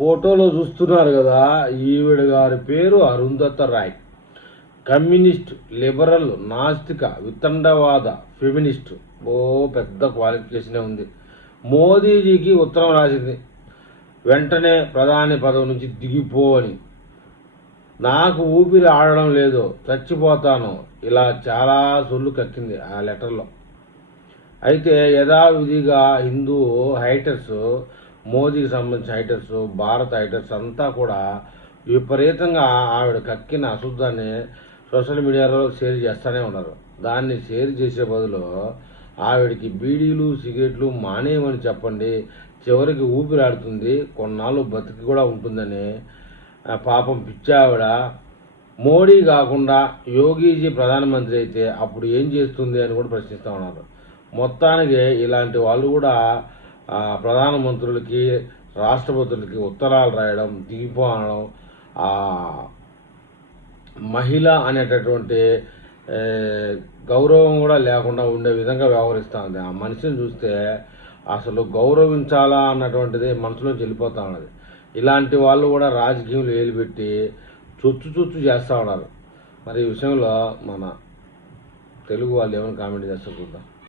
ఫోటోలో చూస్తున్నారు కదా, ఈవిడ గారి పేరు అరుంధత రాయ్. కమ్యూనిస్ట్, లిబరల్, నాస్తిక, వితండవాద, ఫెమినిస్ట్. ఓ పెద్ద క్వాలిఫికేషనే ఉంది. మోదీజీకి ఉత్తరం రాసింది, వెంటనే ప్రధాని పదవి నుంచి దిగిపో అని. నాకు ఊపిరి ఆడడం లేదు, చచ్చిపోతాను, ఇలా చాలా సొల్లు కక్కింది ఆ లెటర్లో. అయితే యథావిధిగా హిందూ హైటర్స్, మోదీకి సంబంధించిన హైటర్స్, భారత హైటర్స్ అంతా కూడా విపరీతంగా ఆవిడ కక్కిన అశుద్ధాన్ని సోషల్ మీడియాలో షేర్ చేస్తూనే ఉన్నారు. దాన్ని షేర్ చేసే బదులు ఆవిడకి బీడీలు, సిగరెట్లు మానేయమని చెప్పండి, చివరికి ఊపిరాడుతుంది, కొన్నాళ్ళు బతికి కూడా ఉంటుందని. పాపం పిచ్చావిడ. మోడీ కాకుండా యోగీజీ ప్రధానమంత్రి అయితే అప్పుడు ఏం చేస్తుంది అని కూడా ప్రశ్నిస్తూ ఉన్నారు. మొత్తానికి ఇలాంటి వాళ్ళు కూడా ప్రధానమంత్రులకి, రాష్ట్రపతులకి ఉత్తరాలు రాయడం, దిగిపో అనడం, మహిళ అనేటటువంటి గౌరవం కూడా లేకుండా ఉండే విధంగా వ్యవహరిస్తూ ఉంది. ఆ మనిషిని చూస్తే అసలు గౌరవించాలా అన్నటువంటిది మనసులోకి వెళ్ళిపోతూ ఉన్నది. ఇలాంటి వాళ్ళు కూడా రాజకీయంలో ఏలిపెట్టి చొచ్చు చేస్తూ ఉన్నారు. మరి ఈ విషయంలో మన తెలుగు వాళ్ళు ఏమైనా కామెంట్ చేస్తారు చూద్దాం.